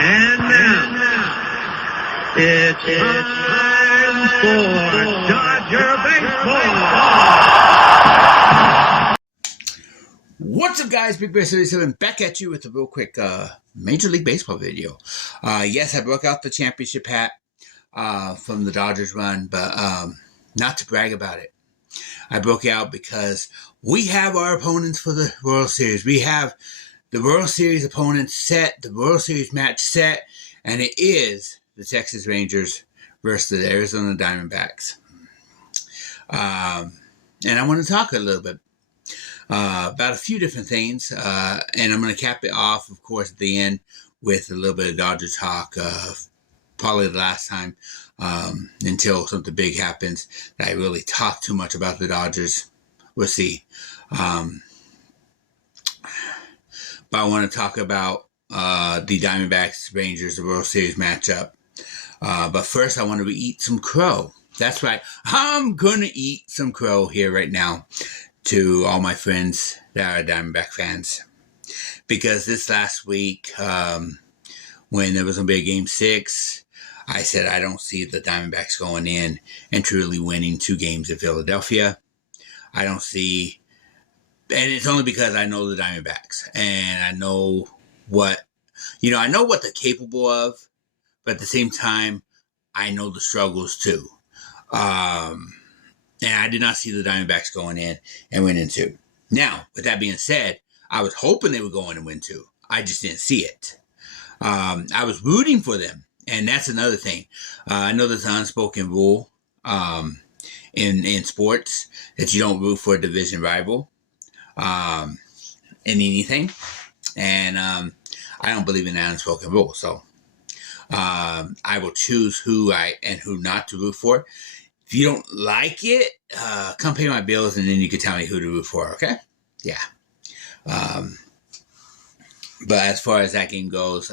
And now, it's time for Dodger Baseball. What's up, guys? Big Bear 37 back at you with a real quick Major League Baseball video. Yes, I broke out the championship hat from the Dodgers run, but not to brag about it. I broke out because we have our opponents for the World Series. We have the World Series opponents set, the World Series match set, and it is the Texas Rangers versus the Arizona Diamondbacks. And I want to talk a little bit about a few different things, and I'm going to cap it off, of course, at the end with a little bit of Dodger talk, probably the last time until something big happens that I really talk too much about the Dodgers. We'll see. But I want to talk about the Diamondbacks Rangers, the World Series matchup. But first, I want to eat some crow. That's right. I'm going to eat some crow here right now to all my friends that are Diamondback fans. Because this last week, when there was going to be a Game 6, I said I don't see the Diamondbacks going in and truly winning 2 games in Philadelphia. I don't see, and it's only because I know the Diamondbacks and I know what, I know what they're capable of, but at the same time, I know the struggles too. And I did not see the Diamondbacks going in and winning 2. Now, with that being said, I was hoping they would go in and win 2. I just didn't see it. I was rooting for them. And that's another thing. I know there's an unspoken rule in sports that you don't root for a division rival in anything. And I don't believe in that unspoken rule. So I will choose who and who not to root for. If you don't like it, come pay my bills and then you can tell me who to root for, okay? Yeah. But as far as that game goes,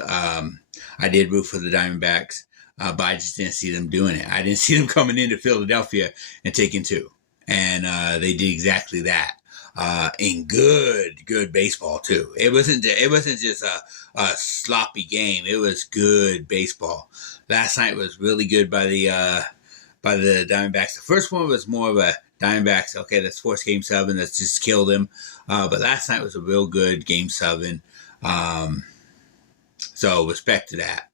I did root for the Diamondbacks, but I just didn't see them doing it. I didn't see them coming into Philadelphia and taking 2. And they did exactly that in good baseball, too. It wasn't just a sloppy game. It was good baseball. Last night was really good by the Diamondbacks. The first one was more of a Diamondbacks, okay, let's force Game 7. Let's just kill them. But last night was a real good Game 7. So respect to that.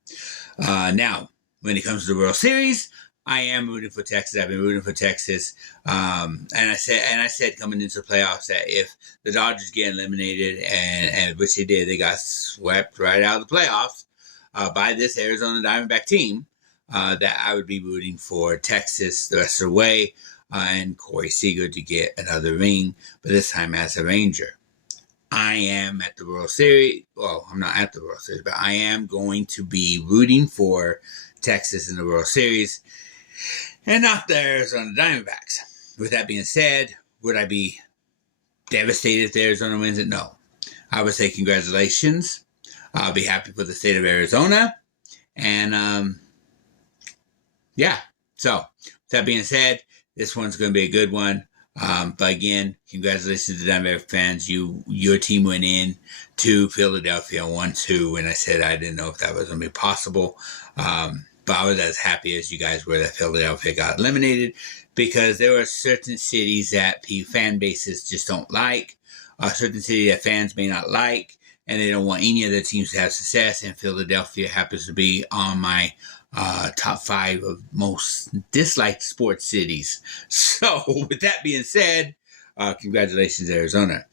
Now, when it comes to the World Series, I am rooting for Texas. I've been rooting for Texas. And I said coming into the playoffs that if the Dodgers get eliminated, and which they did, they got swept right out of the playoffs by this Arizona Diamondback team, that I would be rooting for Texas the rest of the way, and Corey Seager to get another ring, but this time as a Ranger. I am at the World Series. Well, I'm not at the World Series, but I am going to be rooting for Texas in the World Series and not the Arizona Diamondbacks. With that being said, would I be devastated if Arizona wins it? No. I would say congratulations. I'll be happy for the state of Arizona. And, yeah. So, with that being said, this one's going to be a good one. But again, congratulations to the Diamondback fans. Your team went in to Philadelphia 1-2 when I said I didn't know if that was going to be possible. But I was as happy as you guys were that Philadelphia got eliminated, because there are certain cities that fan bases just don't like, certain cities that fans may not like, and they don't want any of their teams to have success. And Philadelphia happens to be on my top 5 of most disliked sports cities. So, with that being said, congratulations, Arizona.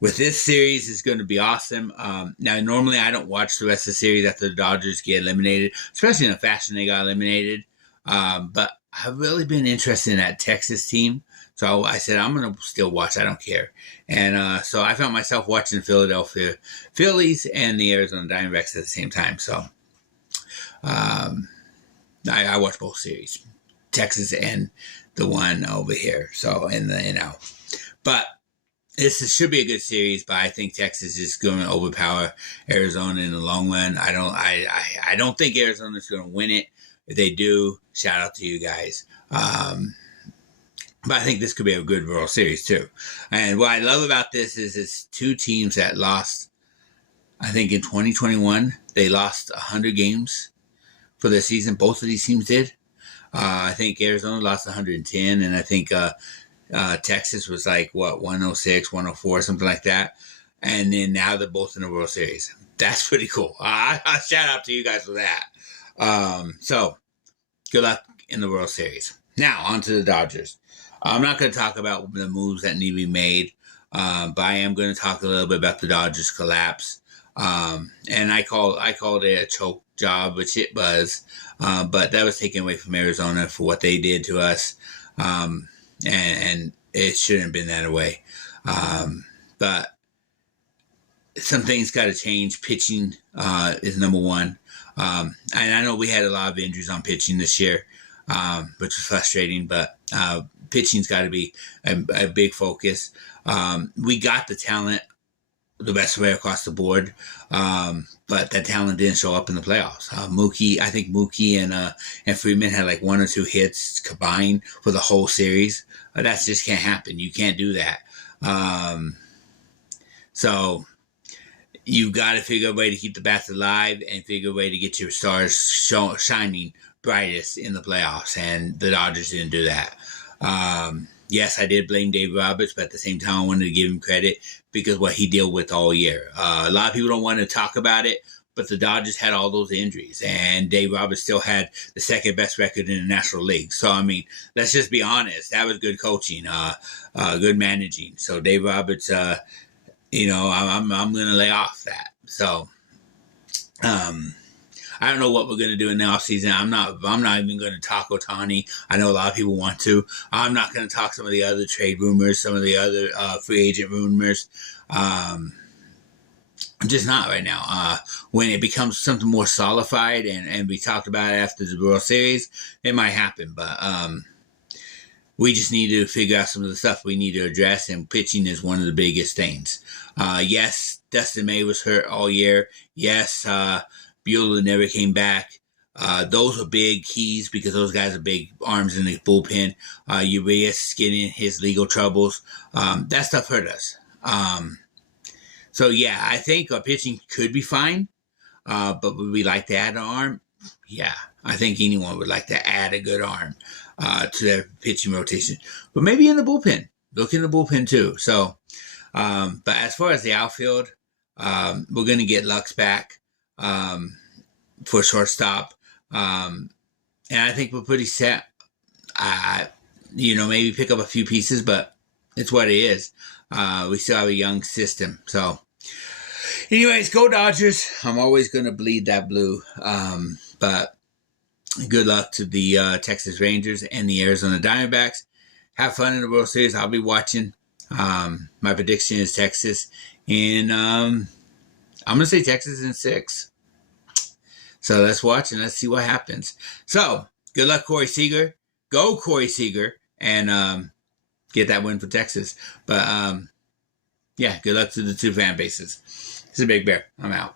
With this series, it's going to be awesome. Now, normally I don't watch the rest of the series after the Dodgers get eliminated, especially in the fashion they got eliminated. But I've really been interested in that Texas team. So I said, I'm going to still watch. I don't care. And so I found myself watching the Philadelphia Phillies and the Arizona Diamondbacks at the same time. So I watch both series, Texas and the one over here. So, but this should be a good series, but I think Texas is going to overpower Arizona in the long run. I don't think Arizona's going to win it. If they do, shout out to you guys. But I think this could be a good World Series too. And what I love about this is it's 2 teams that lost I think in 2021, they lost 100 games for their season. Both of these teams did. I think Arizona lost 110, and I think Texas was like, 106, 104, something like that. And then now they're both in the World Series. That's pretty cool. Shout out to you guys for that. So, good luck in the World Series. Now, on to the Dodgers. I'm not going to talk about the moves that need to be made, but I am going to talk a little bit about the Dodgers collapse. And I called it a choke job, which it was, but that was taken away from Arizona for what they did to us, and it shouldn't have been that way. But some things got to change. Pitching is number one, and I know we had a lot of injuries on pitching this year, which was frustrating, but pitching's got to be a big focus. We got the talent the best way across the board, but that talent didn't show up in the playoffs. I think Mookie and Freeman had like 1 or 2 hits combined for the whole series. That just can't happen. You can't do that. So you've got to figure a way to keep the bats alive and figure a way to get your stars shining brightest in the playoffs, and the Dodgers didn't do that. Yes, I did blame Dave Roberts, but at the same time, I wanted to give him credit because what he dealt with all year. A lot of people don't want to talk about it, but the Dodgers had all those injuries, and Dave Roberts still had the second best record in the National League. So, I mean, let's just be honest. That was good coaching, good managing. So, Dave Roberts, I'm going to lay off that. So, I don't know what we're going to do in the offseason. I'm not even going to talk Ohtani. I know a lot of people want to. I'm not going to talk some of the other trade rumors, some of the other free agent rumors. I'm just not right now. When it becomes something more solidified, and we talked about it after the World Series, it might happen. But we just need to figure out some of the stuff we need to address, and pitching is one of the biggest things. Yes, Dustin May was hurt all year. Yes, Buehler never came back. Those are big keys because those guys are big arms in the bullpen. Urias getting his legal troubles. That stuff hurt us. So, yeah, I think our pitching could be fine. But would we like to add an arm? Yeah, I think anyone would like to add a good arm to their pitching rotation. But maybe in the bullpen. Look in the bullpen, too. So, but as far as the outfield, we're going to get Lux back. For shortstop. And I think we're pretty set. Maybe pick up a few pieces, but it's what it is. We still have a young system. So, anyways, go Dodgers. I'm always going to bleed that blue. But good luck to the Texas Rangers and the Arizona Diamondbacks. Have fun in the World Series. I'll be watching. My prediction is Texas. And I'm going to say Texas in 6. So let's watch and let's see what happens. So good luck, Corey Seager. Go Corey Seager and get that win for Texas. But good luck to the 2 fan bases. This is Big Bear. I'm out.